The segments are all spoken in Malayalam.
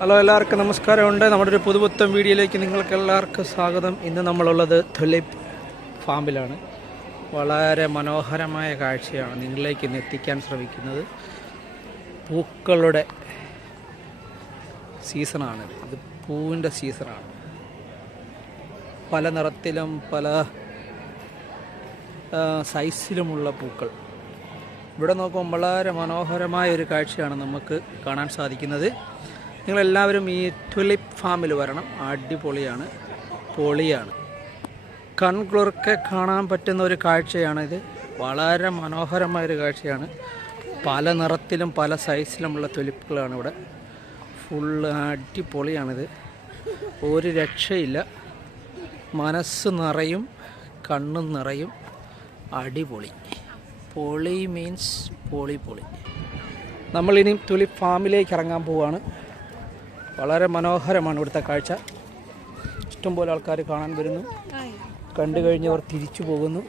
ഹലോ, എല്ലാവർക്കും നമസ്കാരമുണ്ട്. നമ്മുടെ ഒരു പുതുപുത്തൻ വീഡിയോയിലേക്ക് നിങ്ങൾക്ക് എല്ലാവർക്കും സ്വാഗതം. ഇന്ന് നമ്മളുള്ളത് തുലിപ്പ് ഫാമിലാണ്. വളരെ മനോഹരമായ കാഴ്ചയാണ് നിങ്ങളിലേക്ക് ഇന്ന് എത്തിക്കാൻ ശ്രമിക്കുന്നത്. പൂക്കളുടെ സീസണാണ്. ഇത് പൂവിൻ്റെ സീസണാണ്. പല നിറത്തിലും പല സൈസിലുമുള്ള പൂക്കൾ. ഇവിടെ നോക്കുമ്പോൾ വളരെ മനോഹരമായ ഒരു കാഴ്ചയാണ് നമുക്ക് കാണാൻ സാധിക്കുന്നത്. നിങ്ങളെല്ലാവരും ഈ തുലിപ്പ് ഫാമിൽ വരണം. അടിപൊളിയാണ്, പൊളിയാണ്. കൺകുളിർക്കെ കാണാൻ പറ്റുന്ന ഒരു കാഴ്ചയാണിത്. വളരെ മനോഹരമായൊരു കാഴ്ചയാണ്. പല നിറത്തിലും പല സൈസിലുമുള്ള തുലിപ്പുകളാണ് ഇവിടെ. ഫുള്ള് അടിപൊളിയാണിത്. ഒരു രക്ഷയില്ല. മനസ്സ് നിറയും, കണ്ണും നിറയും. അടിപൊളി. പൊളി മീൻസ് പൊളി. നമ്മളിനി തുലിപ്പ് ഫാമിലേക്ക് ഇറങ്ങാൻ പോവുകയാണ്. വളരെ മനോഹരമാണ് ഇവിടുത്തെ കാഴ്ച. ഇഷ്ടംപോലെ ആൾക്കാർ കാണാൻ വരുന്നു. കണ്ടു കഴിഞ്ഞവർ തിരിച്ചു പോകുന്നു.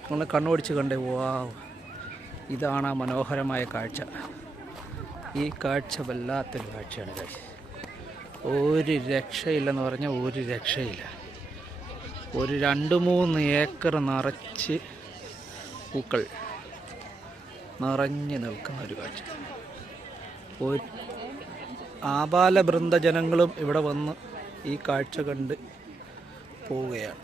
നമ്മൾ കണ്ണോടിച്ച് കണ്ടേ. വാവ്, ഇതാണ് ആ മനോഹരമായ കാഴ്ച. ഈ കാഴ്ച വല്ലാത്തൊരു കാഴ്ചയാണ് കാഴ്ച. ഒരു രക്ഷയില്ലെന്ന് പറഞ്ഞാൽ ഒരു രക്ഷയില്ല. ഒരു 2-3 ഏക്കർ നിറച്ച് പൂക്കൾ നിറഞ്ഞു നിൽക്കുന്ന ഒരു കാഴ്ച. ആബാല വൃന്ദജനങ്ങളും ഇവിടെ വന്ന് ഈ കാഴ്ച കണ്ട് പോവുകയാണ്.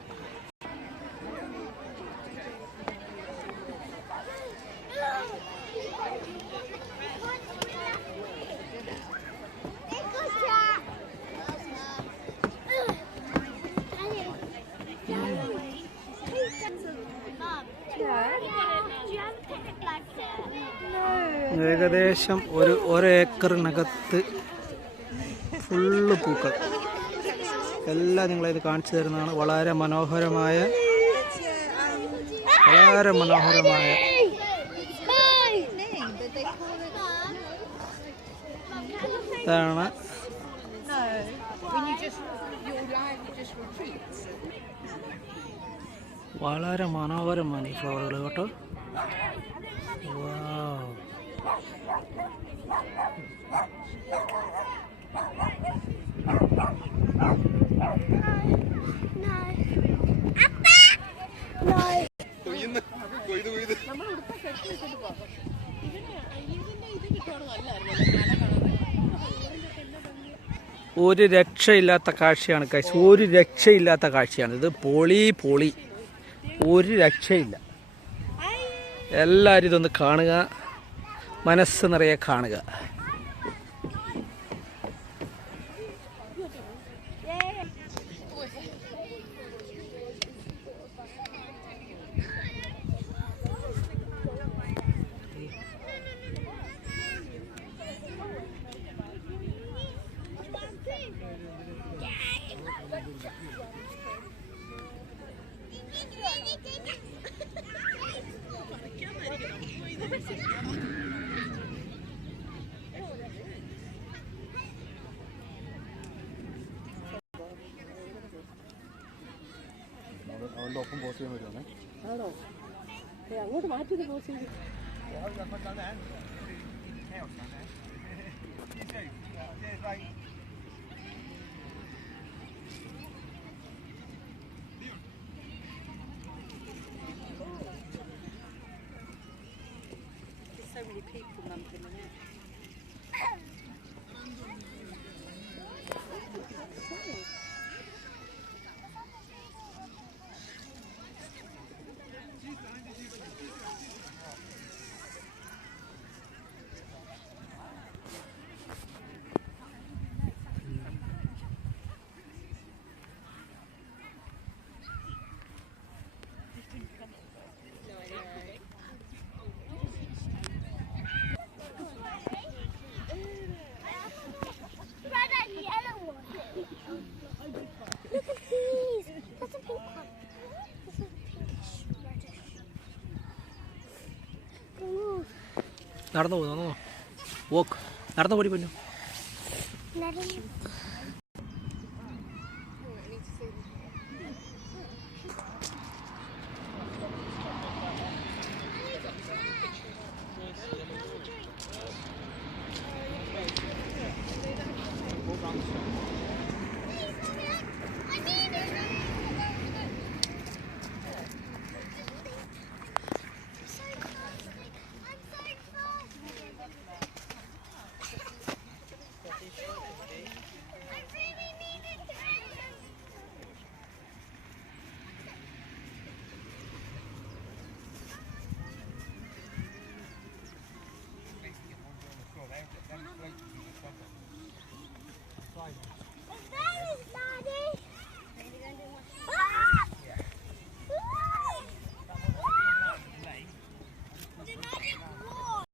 ഏകദേശം ഒരു ഏക്കറിനകത്ത് ഫുള്ള് പൂക്കൾ എല്ലാം നിങ്ങളിത് കാണിച്ചു തരുന്നതാണ്. വളരെ മനോഹരമായ ഇതാണ്. വളരെ മനോഹരമാണ് ഈ ഫ്ലവറുകൾ കേട്ടോ. ഒരു രക്ഷയില്ലാത്ത കാഴ്ചയാണ് ഗൈസ്. ഒരു രക്ഷയില്ലാത്ത കാഴ്ചയാണ് ഇത്. പൊളി. ഒരു രക്ഷയില്ല. എല്ലാവരും ഇതൊന്ന് കാണുക, മനസ്സ് നിറയെ കാണുക. അവളുടെ ഒപ്പം പോസ്റ്റ് ചെയ്യാൻ വരുവാണേ. ആണോ? അങ്ങോട്ട് മാറ്റി പോസ്റ്റ് ചെയ്ത്. So many people in the net. നടന്നു പോ. വോക്ക് നടന്നു പോടി പൊന്നു.